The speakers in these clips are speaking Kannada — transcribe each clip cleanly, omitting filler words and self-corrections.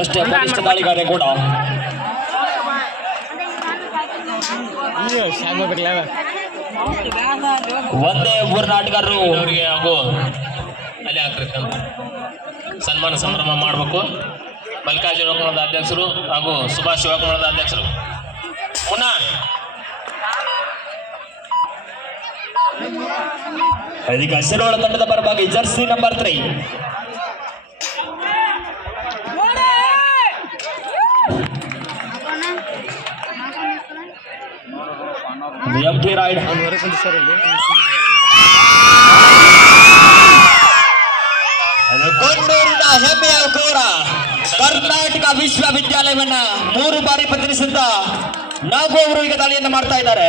ಅಷ್ಟೇ ಬಲಿಷ್ಠ ದಾಳಿಗಾರೆ ಕೂಡ ಒಂದೇ ಊರಿನ ಆಟಗಾರರು ಅವರಿಗೆ ಹಾಗೂ ಅಲ್ಲಿ ಆಗ್ಬೇಕಂತ ಸನ್ಮಾನ ಸಂಭ್ರಮ ಮಾಡಬೇಕು. ಮಲ್ಲಿಕಾರ್ಜುನ ಯುವಕಮಣದ ಅಧ್ಯಕ್ಷರು ಹಾಗೂ ಸುಭಾಷ್ ಯುವಕಮಣದ ಅಧ್ಯಕ್ಷರು ಮುನ್ನ ಇದೀಗ ಶಿರೋಳ ತಂಡದ ಪರವಾಗಿ ಜರ್ಸಿ ನಂಬರ್ 3 ಎಂಟಿ ರೈಡ್ ಕೊಂಡೂರಿನ ಹೆಮ್ಮೆಯ ಗೌರ ಕರ್ನಾಟಕ ವಿಶ್ವವಿದ್ಯಾಲಯವನ್ನ 3 ಬಾರಿ ಪ್ರತಿನಿಧಿಸಿದ್ದ ನಾಗು ಅವರು ಈಗ ದಾಳಿಯನ್ನು ಮಾಡ್ತಾ ಇದ್ದಾರೆ.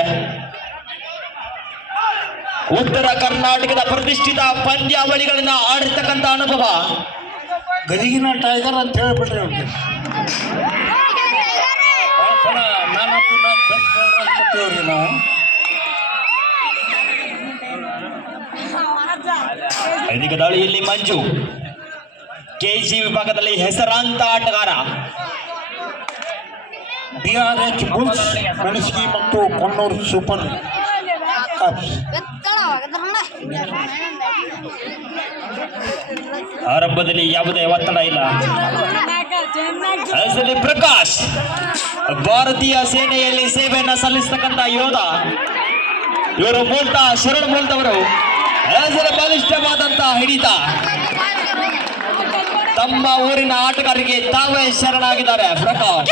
ಉತ್ತರ ಕರ್ನಾಟಕದ ಪ್ರತಿಷ್ಠಿತ ಪಂದ್ಯಾವಳಿಗಳನ್ನ ಆಡಿರ್ತಕ್ಕಂಥ ಅನುಭವ ಗದಿಗಿನ ಟೈಗರ್ ಅಂತ ಹೇಳ್ಬಿಟ್ರಿ ಅವ್ರಿಗೆ ನಾವು ಇದೀಗ ದಾಳಿಯಲ್ಲಿ ಮಂಜು ಕೆಜಿ ವಿಭಾಗದಲ್ಲಿ ಹೆಸರಾಂತ ಆಟಗಾರ. BRH ಬುಲ್ಸ್ ಮೆಣಸಿಗೆ ಮತ್ತು ಕೊಣ್ಣೂರು ಸೂಪರ್ ಕಪ್ಸ್ ಆರಂಭದಲ್ಲಿ ಯಾವುದೇ ಒತ್ತಡ ಇಲ್ಲ. ಹೆಸರಲ್ಲಿ ಪ್ರಕಾಶ್ ಭಾರತೀಯ ಸೇನೆಯಲ್ಲಿ ಸೇವೆಯನ್ನ ಸಲ್ಲಿಸತಕ್ಕಂಥ ಯೋಧ. ಇವರು ಮೂಲತಃ ಶರಣ ಮೂಲದವರು. ಹೆಸರು ಬಲಿಷ್ಠವಾದಂತ ಹಿಡಿತ. ತಮ್ಮ ಊರಿನ ಆಟಗಾರರಿಗೆ ತಾವೇ ಶರಣಾಗಿದ್ದಾರೆ ಪ್ರಕಾಶ್.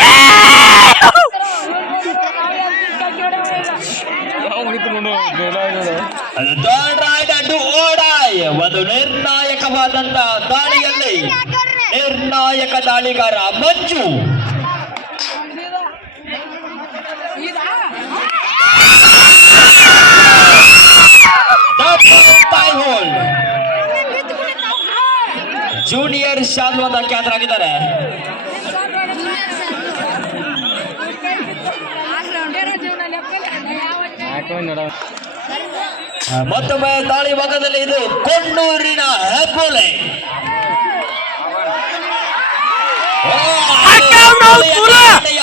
ಒಂದು ನಿರ್ಣಾಯಕವಾದಂತ ದಾಳಿಯಲ್ಲಿ ನಿರ್ಣಾಯಕ ದಾಳಿಗಾರ ಮಂಜು. ಜೂನಿಯರ್ ಶಾಲು ಅಂತ ಖ್ಯಾತರಾಗಿದ್ದಾರೆ. ಮತ್ತೊಮ್ಮೆ ದಾಳಿ ಭಾಗದಲ್ಲಿ ಇದು ಕೊಣ್ಣೂರಿನ ಹೆಬ್ಬೊಲೆ.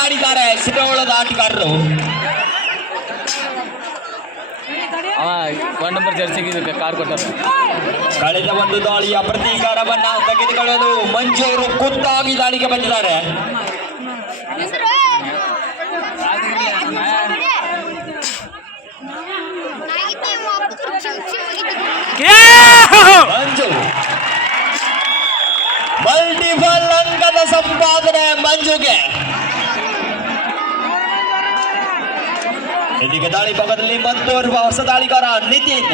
ಆಡಿದ್ದಾರೆ ಶಿರೋಳದ ಆಟಗಾರರು. ಕಳೆದ ಒಂದು ದಾಳಿಯ ಪ್ರತೀಕಾರವನ್ನ ತೆಗೆದುಕೊಳ್ಳಲು ಮಂಜು ಅವರು ಖುದ್ದಾಗಿ ದಾಳಿಗೆ ಬಂದಿದ್ದಾರೆ. ಮಂಜು ಮಲ್ಟಿಪಲ್ ಅಂಕದ ಸಂಪಾದನೆ ಮಂಜುಗೆ. ಇದೀಗ ದಾಳಿ ಭಾಗದಲ್ಲಿ ಮತ್ತೋರ್ವ ಹೊಸ ದಾಳಿಗಾರ ನಿತಿನ್.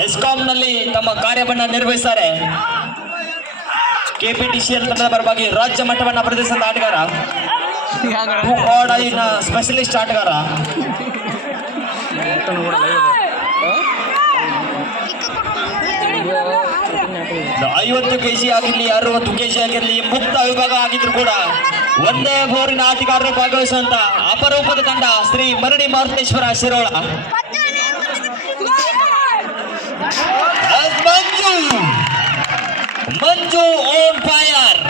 ಹೆಸ್ಕಾಂ ನಲ್ಲಿ ತಮ್ಮ ಕಾರ್ಯವನ್ನ ನಿರ್ವಹಿಸುತ್ತಾರೆ. KPTCL ತಂಡದ ಪರವಾಗಿ ರಾಜ್ಯ ಮಟ್ಟವನ್ನ ಪ್ರದರ್ಶಿಸಿದ ಆಟಗಾರ. ಸ್ಪೆಷಲಿಸ್ಟ್ ಆಟಗಾರ. 50 kg ಆಗಿರ್ಲಿ 60 kg ಆಗಿರ್ಲಿ ಮುಕ್ತ ವಿಭಾಗ ಆಗಿದ್ರು ಕೂಡ ಒಂದೇ ಬೋರಿನ ಆಟಗಾರರು ಭಾಗವಹಿಸುವಂತ ಅಪರೂಪದ ತಂಡ ಶ್ರೀ ಮರಡಿ ಮಾರುತೇಶ್ವರ ಶಿರೋಳ. ಮಂಜು ಆನ್ ಫೈರ್.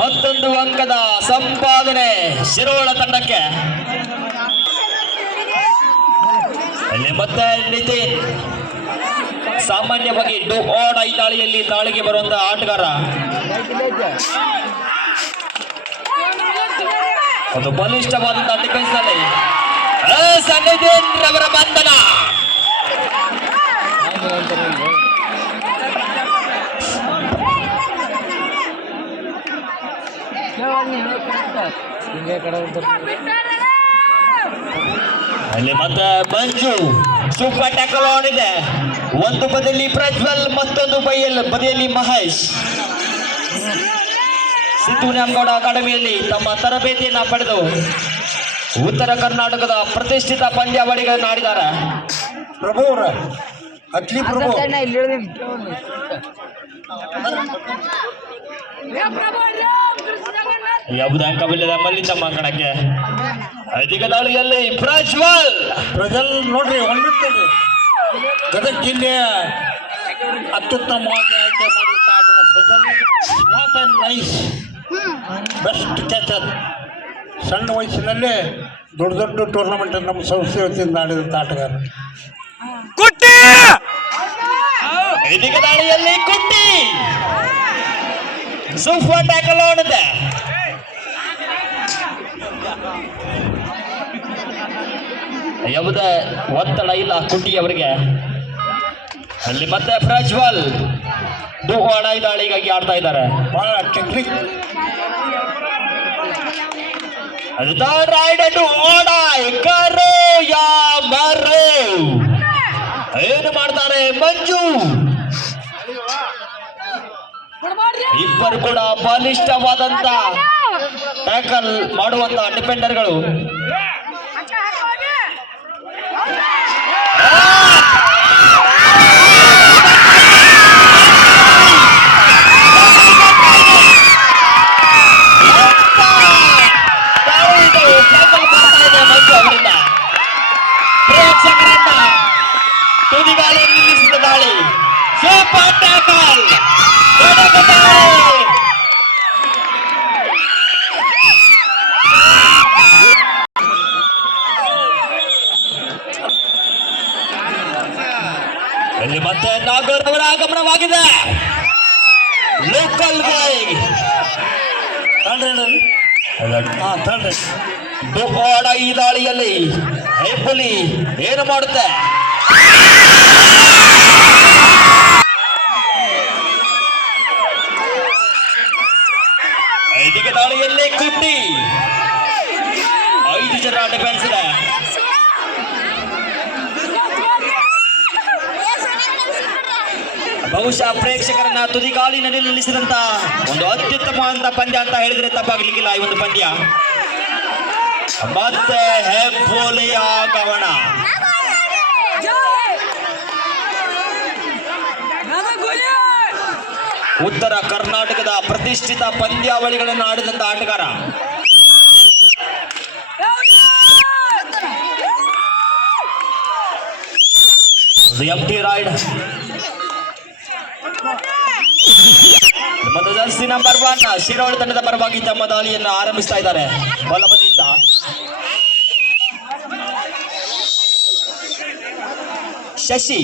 ಮತ್ತೊಂದು ಅಂಕದ ಸಂಪಾದನೆ ಶಿರೋಳ ತಂಡಕ್ಕೆ. ಅಲ್ಲಿ ಮತ್ತೆ ನಿತಿನ್ ಸಾಮಾನ್ಯವಾಗಿ ಡು ಆರ್ ಡೈ ದಾಳಿಯಲ್ಲಿ ದಾಳಿಗೆ ಬರುವಂತಹ ಆಟಗಾರ. ಒಂದು ಬಲಿಷ್ಠವಾದಂತಹ ಡಿಫೆನ್ಸ್ ನಲ್ಲಿ ನಿತಿನ್ ರವರ ಬಂಧನ. ಅಲ್ಲಿ ಮತ್ತೆ ಮಂಜು ಸೂಪರ್ ಟ್ಯಾಕಲ್ ಆನ್ ಇದೆ. ಒಂದು ಬದಿಯಲ್ಲಿ ಪ್ರಜ್ವಲ್, ಮತ್ತೊಂದು ಬದಿಯಲ್ಲಿ ಮಹೇಶ್. ಸಿದ್ದು ನ್ಯಾಮಗೌಡ ಅಕಾಡೆಮಿಯಲ್ಲಿ ತಮ್ಮ ತರಬೇತಿಯನ್ನ ಪಡೆದು ಉತ್ತರ ಕರ್ನಾಟಕದ ಪ್ರತಿಷ್ಠಿತ ಪಂದ್ಯಾವಳಿಗಳನ್ನು ಆಡಿದ್ದಾರೆ. ಪ್ರಭು ಅವರ ಅಗ್ಲಿ ಪ್ರಭು ಯಾವುದೇ ಅಂಕವಿಲ್ಲದ ಮಲ್ಲಿಂದ ಮಂಗಣಕ್ಕೆ. ಐದಿಕ ದಾಳಿಯಲ್ಲಿ ಪ್ರಜ್ವಲ್ ನೋಡ್ರಿ 1 ಮಿನಿಟ್ ಗದಗ ಜಿಲ್ಲೆಯ ಅತ್ಯುತ್ತಮವಾಗಿ ಆಯ್ಕೆ ಮಾಡಿದ ಆಟದ Prajal what and nice best catcher. ಸಣ್ಣ ವಯಸ್ಸಿನಲ್ಲೇ ದೊಡ್ಡ ದೊಡ್ಡ ಟೂರ್ನಮೆಂಟ್ ನಮ್ಮ ಸಂಸ್ಥೆ ವತಿಯಿಂದ ಆಡಿದಂಥ ಆಟಗಾರ. ಇದೀಗ ದಾಳಿಯಲ್ಲಿ ಕುಟ್ಟಿ ಸೂಪರ್ ಟ್ಯಾಕಲ್ ಆಡಿದೆ. ಯಾವುದೇ ಒತ್ತಡ ಇಲ್ಲ ಕುಟ್ಟಿ ಅವರಿಗೆ. ಅಲ್ಲಿ ಮತ್ತೆ ಪ್ರಜ್ವಲ್ ದುಹೋಣ ದಾಳಿಗಾಗಿ ಆಡ್ತಾ ಇದ್ದಾರೆ. ಭಾಳ ಟೆಕ್ನಿಕ್. ಅದು ರೈಡ್ ಓಡಾಯ್ ಕರೋ ಯಾ ಮರೋ ಏನು ಮಾಡ್ತಾರೆ ಮಂಜು. ಇಬ್ಬರು ಕೂಡ ಬಲಿಷ್ಠವಾದಂತ ಟ್ಯಾಕಲ್ ಮಾಡುವಂತ ಡಿಫೆಂಡರ್ಗಳು. ಪ್ರೇಕ್ಷಕರನ್ನ ತುದಿಗಾಲಿ ನಿಲ್ಲಿಸಿದ ದಾಳಿ. Super tackle. ಇಲ್ಲಿ ಮತ್ತೆ ನಾಗೂರ್ ಅವರ ಆಗಮನವಾಗಿದೆ. ಲೋಕಲ್ ಬಾಯ್ ದುಹೋಣ ಈ ದಾಳಿಯಲ್ಲಿ ಹೆಬ್ಬುಲಿ ಏನು ಮಾಡುತ್ತೆ. ಐದಿಗೆ ದಾಳಿಯಲ್ಲಿ ಕುಟ್ಟಿ 5 ಜನ ಡಿಫೆನ್ಸ್ ಇದೆ. ಬಹುಶಃ ಪ್ರೇಕ್ಷಕರನ್ನ ತುದಿಗಾಲಿನಲ್ಲಿ ನಿಲ್ಲಿಸಿದಂತ ಒಂದು ಅತ್ಯುತ್ತಮವಾದ ಪಂದ್ಯ ಅಂತ ಹೇಳಿದ್ರೆ ತಪ್ಪಾಗ್ಲಿಕ್ಕಿಲ್ಲ. ಈ ಒಂದು ಪಂದ್ಯ ಮತ್ತೆ ಹೆಬ್ಬುಲಿಯ ಆಗಮನ. ಉತ್ತರ ಕರ್ನಾಟಕದ ಪ್ರತಿಷ್ಠಿತ ಪಂದ್ಯಾವಳಿಗಳನ್ನು ಆಡಿದಂತ ಆಟಗಾರ. ಎಂಟಿ ರೈಡ್ ಮತ್ತು ಜರ್ಸಿ ನಂಬರ್ 1 ಶಿರೋಳಿ ತಂಡದ ಪರವಾಗಿ ತಮ್ಮ ದಾಳಿಯನ್ನು ಆರಂಭಿಸ್ತಾ ಇದ್ದಾರೆ. ಬಲಬದಿಯಿಂದ ಶಶಿ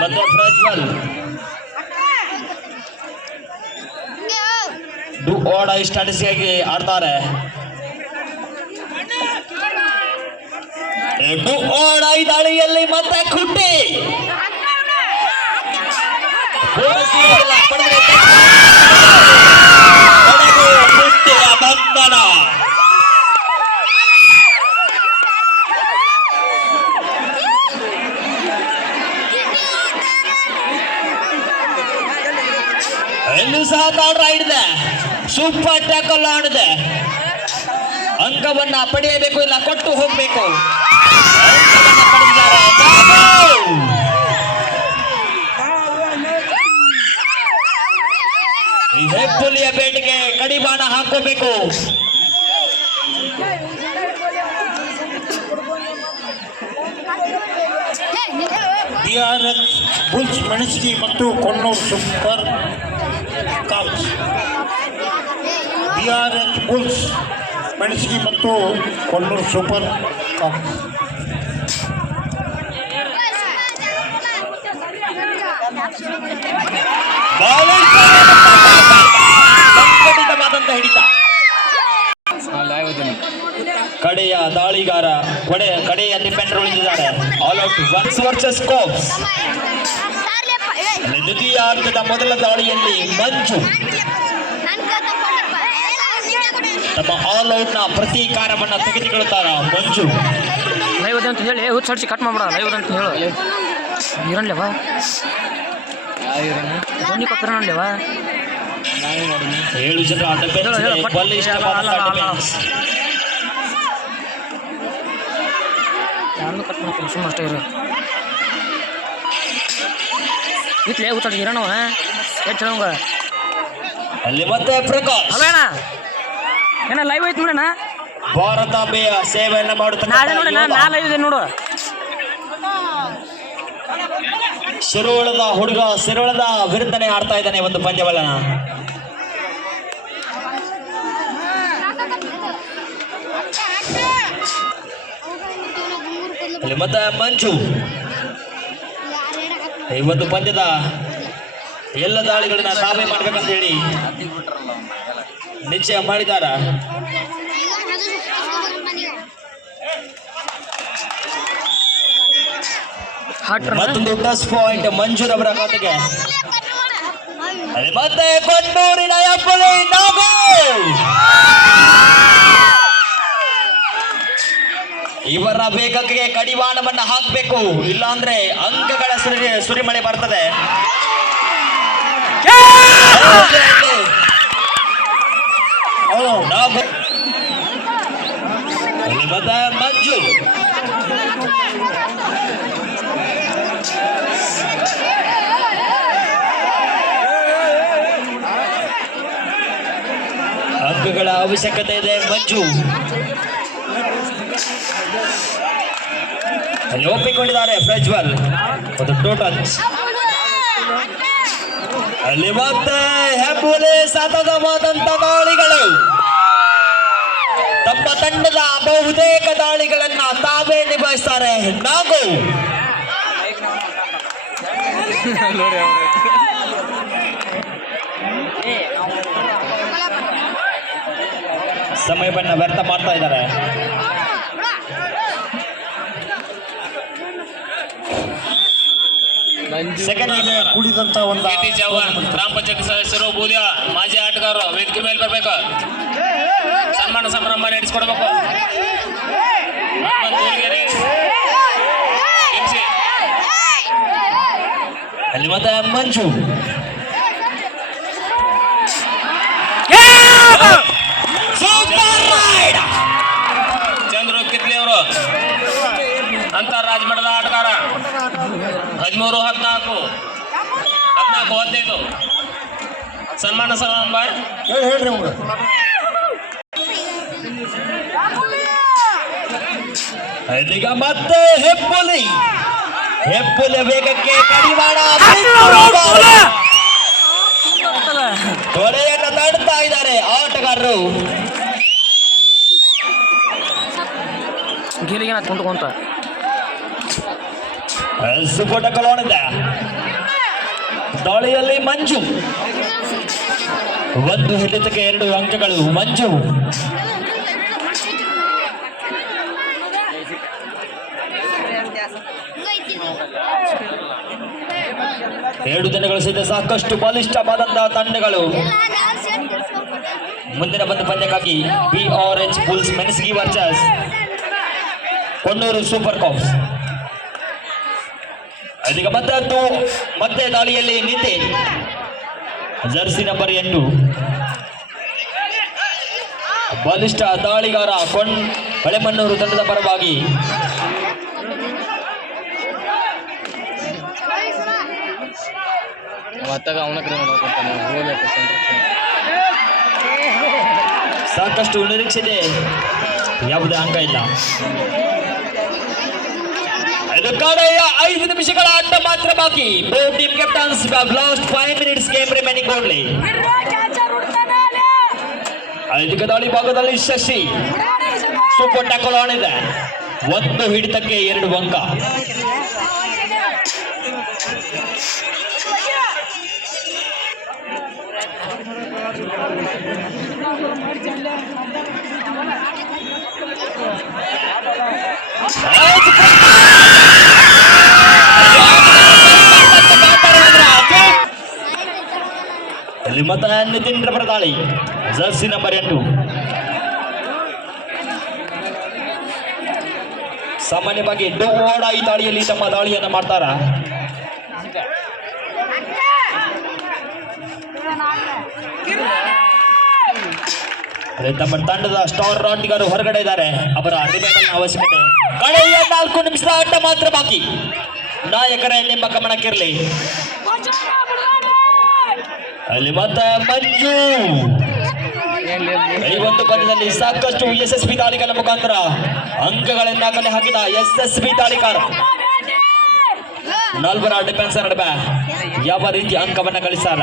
ಮತ್ತೆ ಪ್ರಜ್ವಲ್ ಡು ಓಡ ಸ್ಟ್ರಾಟಜಿ ಆಗಿ ಆಡ್ತಾರೆ. ಡು ಓಡ ಈ ದಾಳಿಯಲ್ಲಿ ಮತ್ತೆ ಕುಟ್ಟಿ ಕುಟ್ಟಿಯ ಬಂಧನ. ಎಲ್ಲೂ ಸಹ ತಾಳ್ರ ಹಿಡಿದೆ. Super tackle ಆಡಿದೆ. ಅಂಕವನ್ನ ಪಡೆಯಬೇಕು, ಇಲ್ಲ ಕೊಟ್ಟು ಹೋಗಬೇಕು. ಈ ಹೆಬ್ಬುಲಿಯ ಬೇಟೆಗೆ ಕಡಿವಾಣ ಹಾಕೋಬೇಕು. DRH ಬುಲ್ಸ್ ಮೆಣಸಿಗೆ ಮತ್ತು Konnur super cops. DRH bulls Menasige ಮತ್ತು ಕೊಣ್ಣೂರು ಸೂಪರ್ ಕಾಪ್ಸ್. ಸಂಘಟಿತವಾದಂತ ಹಿಡಿತ. ಕಡೆಯ ದಾಳಿಗಾರ ಕಡೆಯ ಡಿಫೆಂಡರ್ ಉಳಿದಿದ್ದಾರೆ. All out 1 versus ಕೋಪ್ಸ್. ದ್ವಿತೀಯಾರ್ಧದ ಮೊದಲ ದಾಳಿಯಲ್ಲಿ ಮಂಜು ತಮ್ಮ ಆಲ್ ಔಟ್ ನ ಪ್ರತೀಕಾರವನ್ನ ತೆಗೆದುಕೊಳ್ಳುತ್ತಾರ. ಮಂಜು ಲೈವ್ ಅಂತ ಹೇಳಿ ಹುಚ್ಚಿ ಕಟ್ ಮಾಡ್ಬಿಡ. ಲೈವ್ ಅಂತ ಹೇಳು ಇರನ್ಲೇವಾ ಬನ್ನಿ ಕೊಪ್ಪರನ್ಲೇವಾ 7 ಜನ ಯಾರು ಕಟ್ ಮಾಡ್ಕೊಂಡು ಸುಮ್ಮನೆ ಅಷ್ಟೇ ಇರು. ಇಟ್ಲೇ ಹುಚ್ಚಾಡಿ ಇರೋಣವ ಎಷ್ಟು ಹೇಳೋಂಗ ಅಲ್ಲಿ ಮತ್ತೆ ಪ್ರಕಾಶ್ ಅವೇಣ ಏನ ಲೈವ್ ಐತಿ ನೋಡಣ ಭಾರತಾಂಬೆಯ ಸೇವೆಯನ್ನ ನಾಳೆ ಮಾಡುತ್ತಾರೆ ನೋಡಣ ನಾ ಲೈವ್ ಇದೆ ನೋಡು ಶಿರೋಳದ ಹುಡುಗ ಶಿರೋಳದ ವಿರುದ್ಧನೇ ಆಡ್ತಾ ಇದ್ದಾನೆ ಒಂದು ಪಂದ್ಯವನ್ನ. ಅಲ್ಲಿ ಮತ್ತೆ ಮಂಜು ಈ ಒಂದು ಪಂದ್ಯದ ಎಲ್ಲ ದಾಳಿಗಳನ್ನ ತಾವೇ ಮಾಡ್ಬೇಕಂತ ಹೇಳಿ ನಿಶ್ಚಯ ಮಾಡಿದಾರ. ಮತ್ತೊಂದು ಟಚ್ ಪಾಯಿಂಟ್ ಮಂಜುರವರ ಖಾತೆಗೆ. ಅಲ್ಲಿ ಮತ್ತೆ ಕೊಟ್ಟೂರಿನ ಹೆಬ್ಬುಲಿ ನಾಗು ಇವರ ವೇಗಕ್ಕೆ ಕಡಿವಾಣವನ್ನ ಹಾಕಬೇಕು, ಇಲ್ಲಾಂದ್ರೆ ಅಂಕಗಳ ಸುರಿಮಳೆ ಬರ್ತದೆ. ನಾಗು ಅಲ್ಲಿ ಮತ್ತೆ ಮಂಜು ಅಂಕಗಳ ಅವಶ್ಯಕತೆ ಇದೆ. ಮಂಜು ಅಲ್ಲಿ ಒಪ್ಪಿಕೊಂಡಿದ್ದಾರೆ ಪ್ರಜ್ವಲ್ ಒಂದು ಟೋಟಲ್. ಅಲ್ಲಿ ಮತ್ತೆ ಹೆಬ್ಬುಲಿ ಸತತವಾದಂತ ದಾಳಿಗಳು, ತಮ್ಮ ತಂಡದ ಬಹುತೇಕ ದಾಳಿಗಳನ್ನ ತಾವೇ ನಿಭಾಯಿಸ್ತಾರೆ ನಾಗು. ಸಮಯವನ್ನ ವ್ಯರ್ಥ ಮಾಡ್ತಾ ಇದ್ದಾರೆ. ಸೆಕೆಂಡ್ ಕುಡಿದಂತ ಒಂದು ಕೆ.ಟಿ. ಚವ್ಹಾಣ್ ಗ್ರಾಮ ಪಂಚಾಯತ್ ಸದಸ್ಯರು ಬೂದಿಯ ಮಾಜಿ ಆಟಗಾರರು ವೇದಿಕೆ ಮೇಲೆ ಬರಬೇಕು. ಸನ್ಮಾನ ಸಮಾರಂಭ ನಡೆಸಿಕೊಡ್ಬೇಕು. ಅಲ್ಲಿ ಮತ್ತೆ ಮಂಜು ಚಂದ್ರು ಕಿತ್ಲಿ ಅವರು ಅಂತಾರಾಜ್ಯ ಮಟ್ಟದ ಆಟಗಾರ. 13-14 15 ಸನ್ಮಾನ ಸಮಾರಂಭ. ಹೇಳ್ರಿ ಅವ್ರು ಇದೀಗ ಮತ್ತೆ ಹೆಬ್ಬುಲಿ ವೇಗಕ್ಕೆ ಕಡಿವಾಣ ತೊಡೆಯನ್ನ ತಡ್ತಾ ಇದ್ದಾರೆ ಆಟಗಾರರು. ಗಿಲಿಗೆ ಕುಂತ್ಕೊಂತ ಸುಪೋಟ ಕಲೋಣಿದೆ ದಾಳಿಯಲ್ಲಿ ಮಂಜು ಒಂದು ಹಿಡಿತಕ್ಕೆ 2 ಅಂಕಗಳು. ಮಂಜು ಎರಡು ದಿನಗಳ ಸಹಿತ ಸಾಕಷ್ಟು ಬಲಿಷ್ಠವಾದಂತಹ ತಂಡಗಳು ಮುಂದಿನ ಒಂದು ಪಂದ್ಯಕ್ಕಾಗಿ BRH bulls Menasigi versus Konnur super cops. ಅದೀಗ ಮತ್ತೆ ದಾಳಿಯಲ್ಲಿ ನಿಂತೆ ಜರ್ಸಿ ನಂಬರ್ 8 ಬಲಿಷ್ಠ ದಾಳಿಗಾರ ಹೊಳೆಮಣ್ಣೂರು ತಂಡದ ಪರವಾಗಿ ಸಾಕಷ್ಟು ನಿರೀಕ್ಷೆ ಇದೆ, ಯಾವುದೇ ಅಂಕ ಇಲ್ಲ. ಇದು ಕಡೆಯ 5 ನಿಮಿಷಗಳ ಆಟ ಮಾತ್ರ ಬಾಕಿ. Both team captains have lost 5 minutes game remaining only. ಐದಿಕ ದಾಳಿ ಭಾಗದಲ್ಲಿ ಶಶಿ ಸೂಪರ್ ಟ್ಯಾಕಲ್ ಆಡಿದೆ. ಒಂದು ಹಿಡಿತಕ್ಕೆ 2 ಅಂಕ. ಅಲ್ಲಿ ಮತ್ತೆ ನಿತಿನ್ ರವರ ದಾಳಿ ಜರ್ಸಿ ನಂಬರ್ 8. ಸಾಮಾನ್ಯವಾಗಿ ಡೋಡ ಈ ದಾಳಿಯಲ್ಲಿ ತಮ್ಮ ದಾಳಿಯನ್ನು ಮಾಡ್ತಾರ. ತಮ್ಮ ತಂಡದ ಸ್ಟಾರ್ ಆಟಗಾರರು ಹೊರಗಡೆ ಇದ್ದಾರೆ, ಅವರ ರಿವೈವಲ್ ಅವಶ್ಯಕತೆ. ಕಡೆಯ 4 ನಿಮಿಷದ ಆಟ ಮಾತ್ರ ಬಾಕಿ. ನಾಯಕರೇ ನಿಮ್ಮ ಗಮನಕ್ಕಿರಲಿ. ಅಲ್ಲಿ ಮತ್ತೆ ಮಂಜು ಈ ಒಂದು ಪಂದ್ಯದಲ್ಲಿ ಸಾಕಷ್ಟು ಯಶಸ್ವಿ ದಾಳಿಗಳ ಮುಖಾಂತರ ಅಂಕಗಳನ್ನ ಕಲೆ ಹಾಕಿದ ಯಶಸ್ವಿ ದಾಳಿಗಾರ. ನಾಲ್ವರ ಡಿಫೆನ್ಸ್ ನಡುವೆ ಯಾವ ರೀತಿ ಅಂಕವನ್ನ ಗಳಿಸಾರ.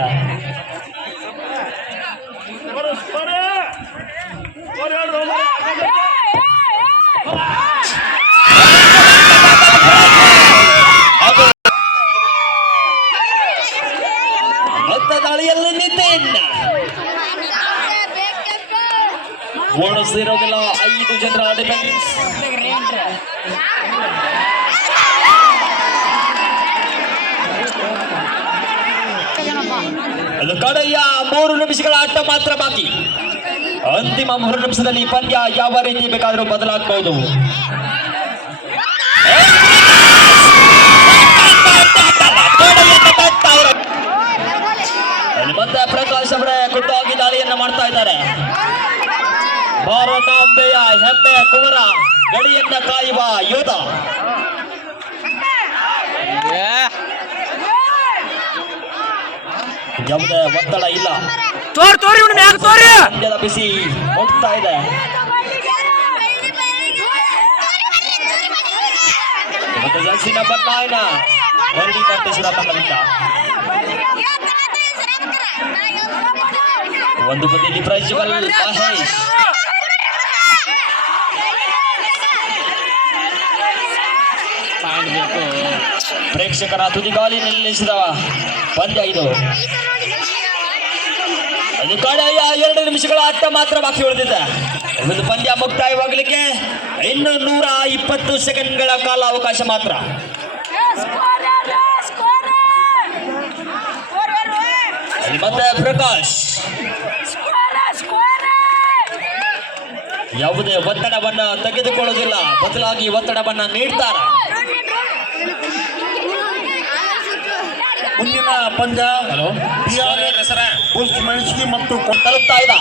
ಮತ್ತೆ ದಾಳಿಯಲ್ಲಿ ನಿತಿನ್ ಓಡಿಸಿರೋದಿಲ್ಲ. 5 ಜನರ ಡಿಫೆನ್ಸ್. ಅದು ಕಡೆಯ 3 ನಿಮಿಷಗಳ ಆಟ ಮಾತ್ರ ಬಾಕಿ. ಅಂತಿಮ 3 ನಿಮಿಷದಲ್ಲಿ ಪಂದ್ಯ ಯಾವ ರೀತಿ ಬೇಕಾದರೂ ಬದಲಾಗಬಹುದು. ಮತ್ತೆ ಪ್ರಕಾಶ್ ಅವರೇ ಕುಟ್ಟಾಗಿ ದಾಳಿಯನ್ನ ಮಾಡ್ತಾ ಇದ್ದಾರೆ. ಭಾರತಾಂಬೆಯ ಹೆಬ್ಬೆ ಕುವರ, ಗಡಿಯನ್ನ ಕಾಯುವ ಯೋಧ. ಯಾವುದೇ ಒತ್ತಡ ಇಲ್ಲ. ಪಂದ್ಯದ ಬಿಸಿ ಹೋಗ್ತಾ ಇದೆ. ಮತ್ತು ಜರ್ಸಿ ನಂಬರ್ 9 ಮರಡಿ ಮಾರ್ತೇಶ್ವರ ತಂಡದಿಂದ ಒಂದು ಬದಿಯಲ್ಲಿ ಪ್ರಜ್ವಲ್ ಮಹೇಶ್, ಪ್ರೇಕ್ಷಕರ ತುದಿಗಾಲಿ ನಿಲ್ಲಿಸಿದ ಪಂದ್ಯ ಇದು. ಅದು ಕಡೆಯ 2 ನಿಮಿಷಗಳ ಆಟ ಮಾತ್ರ ಬಾಕಿ ಉಳಿದಿದೆ. ಒಂದು ಪಂದ್ಯ ಮುಕ್ತಾಯವಾಗಲಿಕ್ಕೆ ಇನ್ನು 120 ಸೆಕೆಂಡ್ಗಳ ಕಾಲ ಅವಕಾಶ ಮಾತ್ರ. ಮತ್ತೆ ಪ್ರಕಾಶ್ ಯಾವುದೇ ಒತ್ತಡವನ್ನ ತೆಗೆದುಕೊಳ್ಳುವುದಿಲ್ಲ, ಬದಲಾಗಿ ಒತ್ತಡವನ್ನ ನೀಡ್ತಾರೆ. ಮುಂದಿನ ಪಂದ್ಯ ಹಲೋ ಸರ ಬುಲ್ಸ್ ಮೆಣಸಿಗೆ ಮತ್ತು ತಲುಪ್ತಾ ಇದ್ದ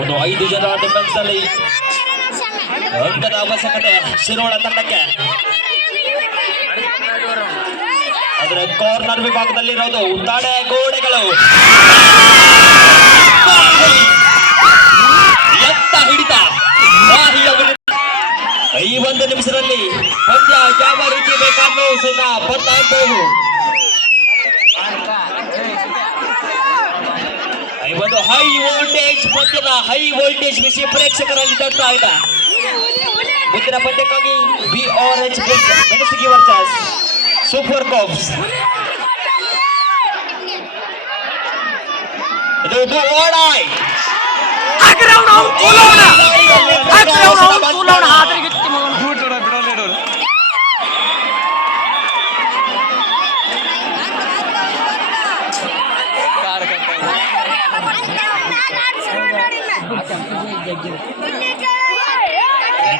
ಒಂದು 5 ಜನ ಡಿಫೆನ್ಸ್ ಅಲ್ಲಿ ಅಂಕದ ಅವಶ್ಯಕತೆ ಶಿರೋಳ ತಂಡಕ್ಕೆ. ಆದ್ರೆ ಕಾರ್ನರ್ ವಿಭಾಗದಲ್ಲಿರೋದು ತಡೆ ಗೋಡೆಗಳು. ಎತ್ತ ಹಿಡಿತ ಈ 1 ನಿಮಿಷದಲ್ಲಿ ಪಂದ್ಯ ಯಾವ ರೀತಿ ಬೇಕಾದ್ರೂ ಸುತ್ತ ಬದಲಾಗಬಹುದು. ಈ ಒಂದು ಹೈ ವೋಲ್ಟೇಜ್ ಪಂದ್ಯದ ಹೈ ವೋಲ್ಟೇಜ್ ವಿಷಯ ಪ್ರೇಕ್ಷಕರಲ್ಲಿ ತರ್ತಾ ಇದೆ. ಮುಂದಿನ ಪಂದ್ಯಕ್ಕಾಗಿ BRH ಮೆಣಸಿಗೆ ವರ್ಸಸ್ ಸೂಪರ್ ಕಾಪ್ಸ್. ಇದು ಓಡಾಯ್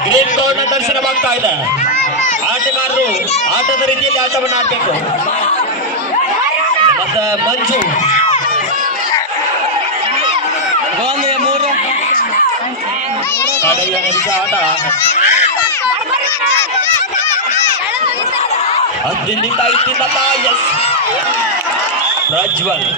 ಗ್ರೀನ್ ಕಾರ್ನರ್ ದರ್ಶನವಾಗ್ತಾ ಇದೆ. ಆಟಗಾರರು ಆಟದ ರೀತಿಯಲ್ಲಿ ಆಟವನ್ನು ಆಡಬೇಕು. ಮತ್ತೆ ಮಂಜು ಕಡೆಯ ನಿಮಿಷ ಆಟ 10 ನಿಂದ 5 ಪ್ರಜ್ವಲ್